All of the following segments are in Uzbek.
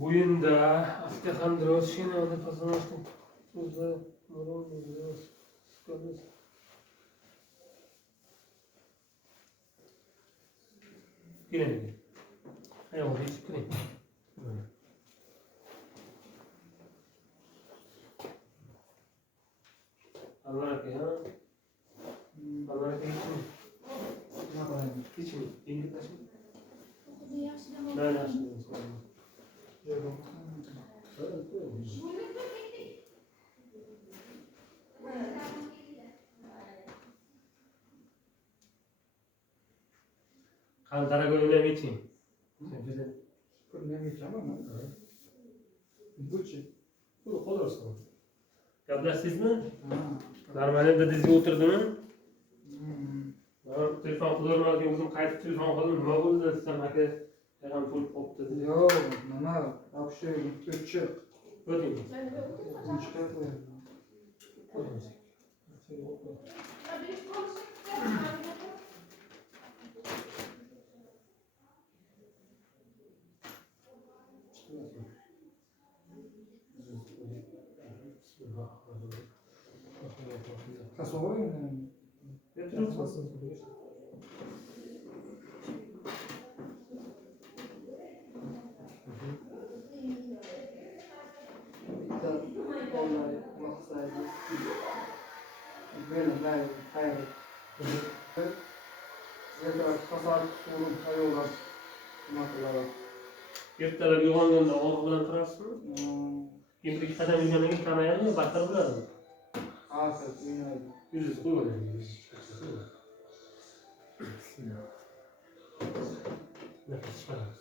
Bo'yinda osteoxondroz, shinali pozonochnik tuzda, mo'ronli, skoliyoz. Giring. Ayolga yechib kiring. Allah aka, ha? Allah aka yeching. Nima qilaymi? Yeching. Yengil tashing. Yaxshi. Qantara ko'ylak yeching. Ko'ylak yechaman. Buchi. Bu qo'lorsin. Gaplashdingizmi? Normalda dadangizga o'tirdimi? Telefon qilolmadim, o'zim qaytib telefon qildim. Nima bo'ldi desam, aka, ham to'lib qopti dedi. Yo'q, nima? O'sha o'tchiq. O'ting. O'tchiqqa qo'ydim. Tasavvur Ertalab uyg'onganda og'riq bilan turasizmi? Keyin bir ikki qadam yurgandan keyin kamayadimi, battar bo'ladimi? Ha, o'ynaydi. Yuzingiz qo'yib. Nafas chiqaramiz.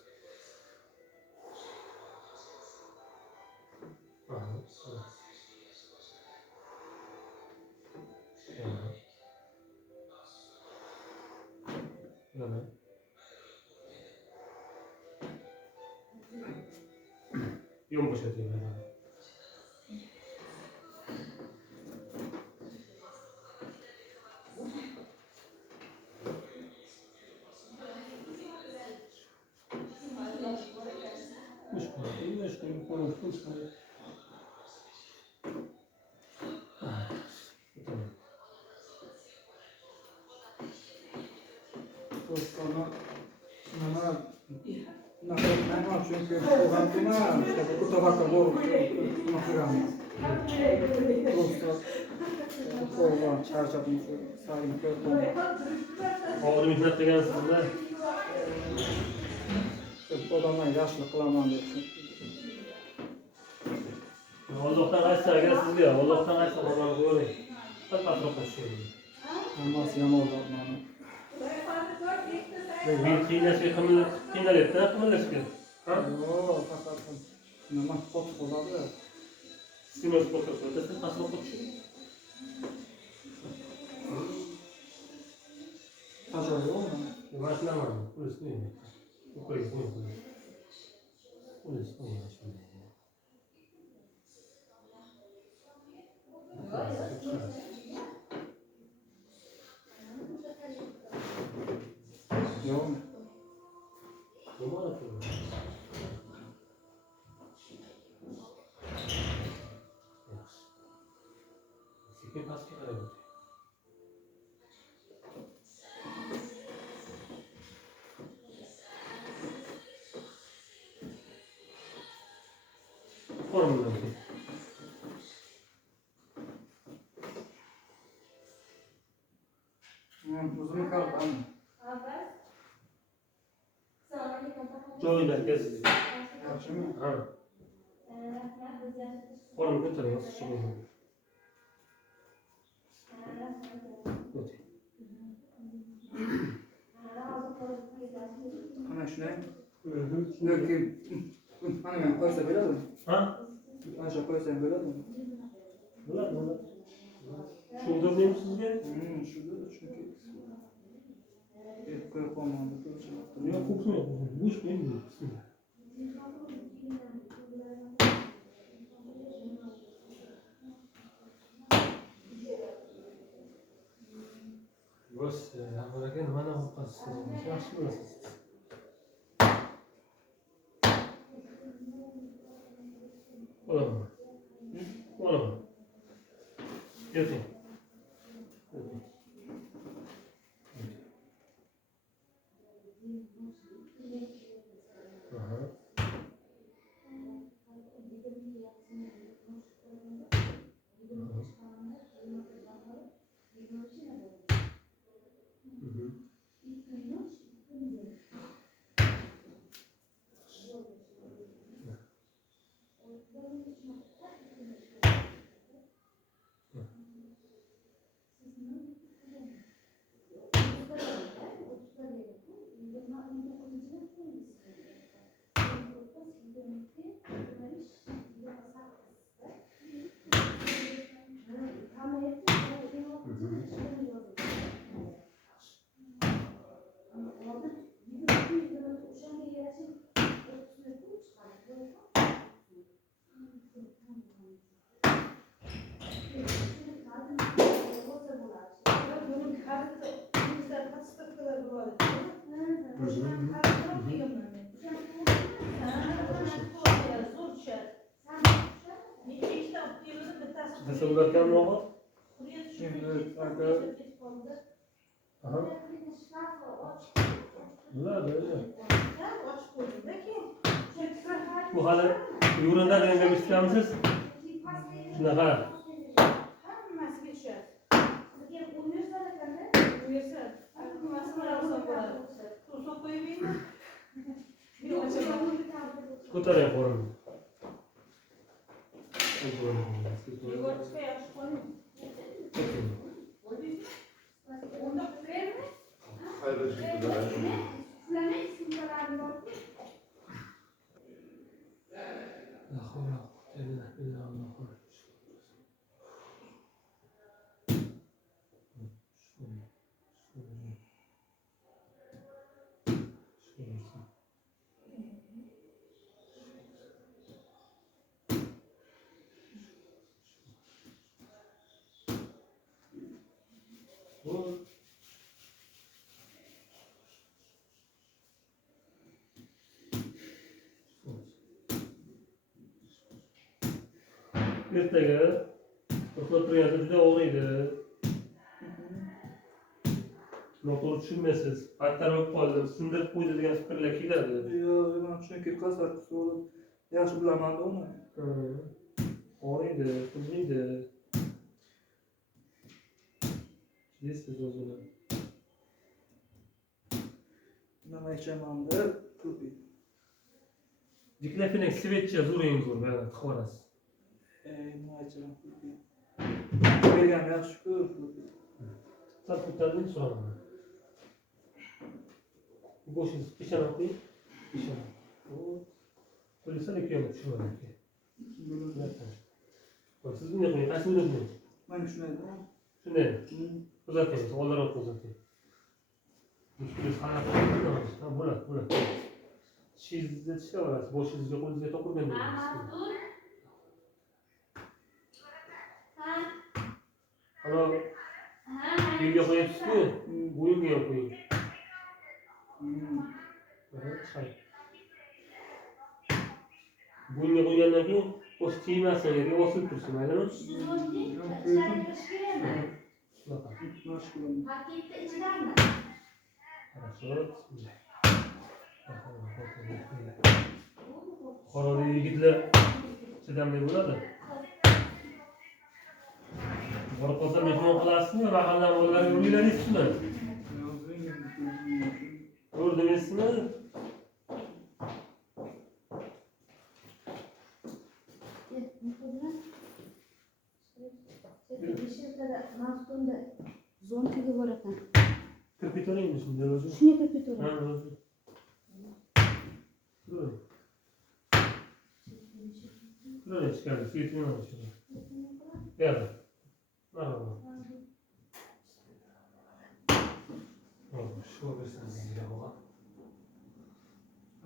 Yon bo'shating. Çünkü programına işte bu tabaka bol makarna. Dosta kovan çarşafın sayın kötü. Og'ir mehnat degansizda. Odamlar yaşlı kılaman debsin. Allohdan qaytsa agar sizga, Allohdan qaytsa Qur'onni ko'ring. Bir patroqqa tushing. Hammasi yomon bo'ladi. Men qiynalyapti, qimillashga. Ha? Yo'q, faqat nima qot bo'ladi. Stimulus qo'yib, siz patroqqa tushing. Tajor yo'qmi? Başlamam. Polis değil mi? Bu polis değil mi? Polis değil mi? Yok. Numara koyuyor. Sikir paske arıyor. Formunda bir. Uzun kaldı. Joylar gezdi. Yaxshi mı? Ha. Form ko'taramiz. Şimdi. O'ting. Ana shunday. Yoki mana men qo'ysa bo'ladimi? Ha? Ana shu qo'ysam bo'ladimi? Bo'ladi, bo'ladi. Shunda nima sizga? Shunda chunki qo'yib qo'ymadim. Yo'q, qo'ymayman. Bo'sh qo'ying. Bos, avvaliga nimani o'qiysiz? Yaxshi bo'lasiz. Nasıl ularken ne olur? Şimdi arka Aha. Ular böyle. Bu hala yurunda denemek ister misiniz? Şunaqa. Ko'tarib qo'ying. Ertaga uxlab turganda juda og'riydi. Noto'g'ri tushunmaysiz. Battar bo'lib qoldim. Sindirib qo'ydi degan fikrlar keladi. yo'q, men chunki qasar bo'lib yaxshi bilaman-da uni. Og'riydi, qiziydi. Deysiz o'zini. Nima ichaman-da, ko'p. Diklafenak svetcha zo'ring zo'r, mana xorasi. Nima ichaman, ko'p. Bergan yaxshi-ku, ko'p. Sal ko'tarding so'raman. Boşunuz pişemem değil. Pişemem. Polise de kıyamam şu an. Bak siz ne koyun? Kaç milyon mu? Ben şunaydı. Şu ne? Uzatmayın. Onları uzatmayın. Müşkülü sana koyun. Ha bulat. Çizde şey var. Boş çizde koyunca topur ben de. Ama bir koyun tutuyor. Boyun niye koyun? Evet, çay. Boyunga qo'ygandan keyin o'sha kiymasdan yerga osilib tursin, maylimi? Shunaqa. Paketda ichidami? Хорошо. Qora yigitlar chidamli bo'ladi. Borib qolsa mehmon qilasizmi? Mahalla bolalarga o'ylaysizmi? Ko'rdingizmi? Zontiga bor ekan. Kirib ketaveraymi shunda o'zi? Shuni kirib ketaver. Ha, o'zi. Qur'on chiqardi, suyetini olishdi. Berdi. Mana bu. Shu bersin sizga o'g'il.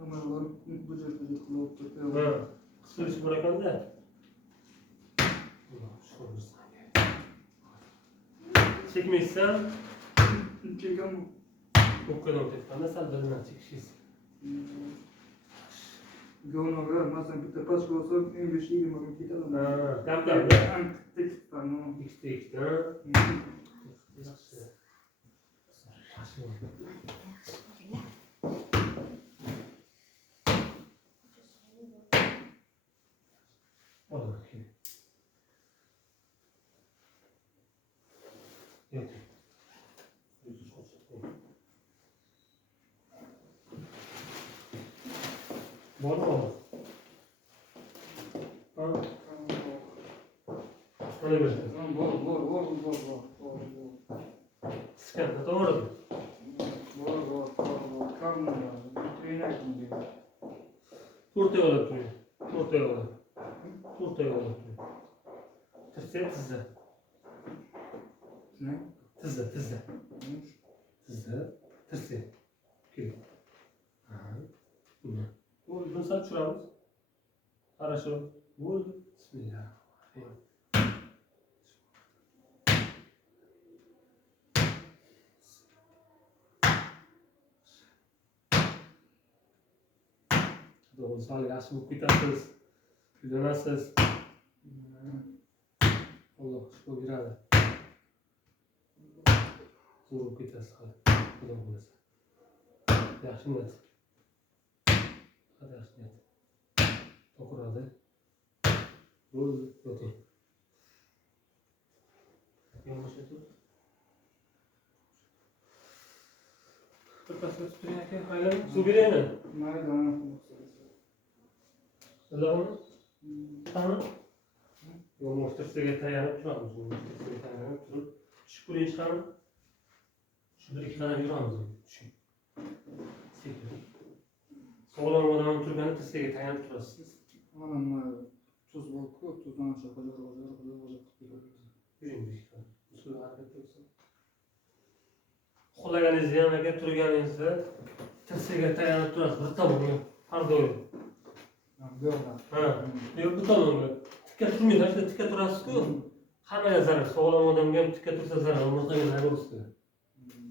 Ama var bu cırtı qilib turibdi. Ha, qisilish bor ekanda. Shu bersin. Çekmeysen Çekem. o'pkadan o'tayotganda sal biridan chekishingiz. Govnolar, masalan bitta pachka olsa 15-20 ming ketadi. Ha, gap. Ikkita, Ikkita. Yaxshi. Okey. Evet. Var mı? Ha? Öyle bir. Var. Sıkıntı doğru. Var. Kamera. Trener gibi. Turta yola tutuyor. Turta yola tutuyor. Tizze. Ne? Tizze. Tizze. Okey. Aha. Bunu sen çırağımız. Хорошо. Vurdu. Bismillahirrahmanirrahim. Xudo xohlasa yaxshi bo'lib ketasiz. Uylanasiz. Alloh shifo beradi. Zo'r bo'lib ketasiz hali. Xudo xohlasa. Yaxshi niyat. Hadi yaxshi niyat. To'qiradi. Bo'ldi, yoting. Yonboshga tur. Birpasga turing aka, haylan. Suv beraymi? Mayli. Ularni qani? Yonbosh tirsaga tayanib turamiz. Yonbosh tirsaga tayanib turib, tushib ko'ring qani? Shu bir ikki qadam yuramiz. Tushing. Sekin. Sog'lom odam turganda tirsaga tayanib turasiz. Mana tuz bor-ku, tuzdan aşağı qo'yib Yuring bir ikki qadam. Usul harakat qilsin. Xohlaganingizda ham agar turganingizda tirsaga tayanib turasiz. Bir tomonga har doim. Ha, yo'q bu tomonga. Tikka turmaysiz, shunday tikka turasiz-ku. Hammaga zarar. Sog'lom odamga ham tikka tursa zarar, unaqa nagruzka.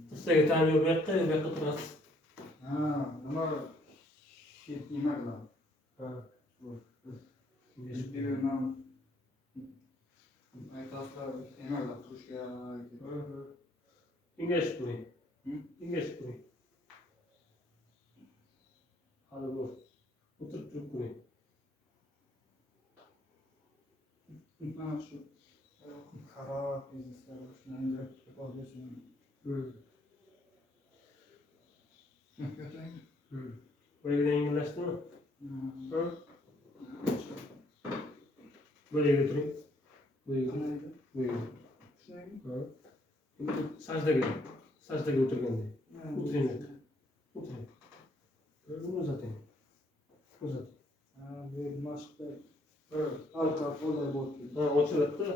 Tirsaga tayanib bu yoqqa turasiz. Ha, nima yemaklar. Ha. Birbirinden aytaslar yemaklar turish kerak. Ingash ko'ring. Ingash ko'ring. Hali bu. O'tirib turib ko'ring. Mana shu xarob bizneslar shunday qilib Buraya yengillashdimi? Böyle götürün. Böyle. Sajdaga o'tirganda. O'tiring. O'tiring. Bunu uzating. Uzat. Ha, bu mashqda halqa qo'llar bo'ldi. Ha, ochilyapti.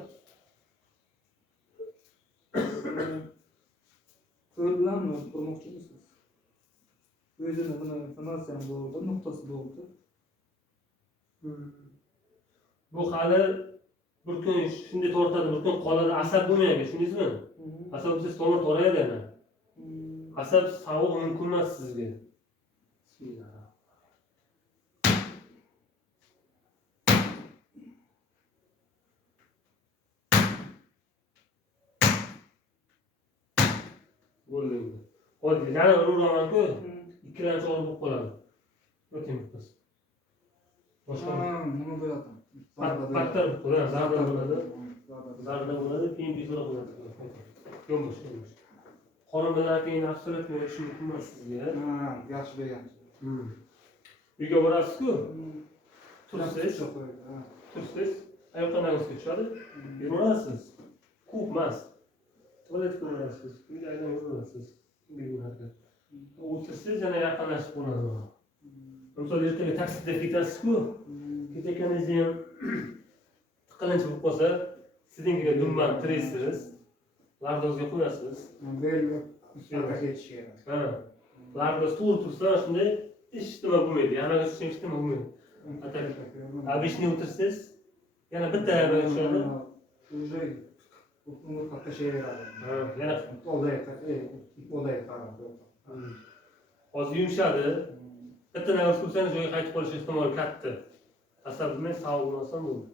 Qo'l bilanmi qurmoqchimisiz? O'zini buni informatsiyam bo'ldi, nuqtasi bo'ldi. Bu hali bir kun shunday tortadi, bir kun qoladi, asab bo'lmaydi, tushundingizmi? Asab siz tomir torayadi yana. Asab sovuq mumkin emas sizga. Bismillah. Bo'ldi. Hozir yana uraman-ku, ikkilanchi og'ir bo'lib qoladi. O'ting biz. Boshqa nima bo'ladi? Battar bo'ladi, zarda bo'ladi. Zarda bo'ladi, keyin bezor bo'ladi. Yonbosh. Qorin bilan keyin absolut bo'lishi mumkin emas sizga. Ha, yaxshi bo'lgan. Uyga borasiz-ku? Tursiz. Tursiz. Oyoqdan nag'izga tushadi. Yuraverasiz. Ko'p emas. Tualetga borasiz. Uyda aylanib yuraverasiz. Bunday harakat. O'tirsiz, yana yaqinlashib qoladi. Misol ertaga taksida ketasiz-ku? Ketayotganingizda ham tiqilinch bo'lib qolsa, siznikiga dumban tiraysiz. Lardozga qo'yasiz. Belga ishga ketish kerak. Ha. Lardoz to'g'ri tursa, shunday hech nima bo'lmaydi. Yanaga tushsa hech nima bo'lmaydi. Обычный o'tirsiz, yana bitta ayaga tushadi. Уже umurtqa tashlayveradi. Ha, yana qo'lday qarab. hozir yumshadi. Bitta nag'az tursangiz joyiga qaytib qolish ehtimoli katta. Asab bilmay, savob bo'lmasa bo'ldi.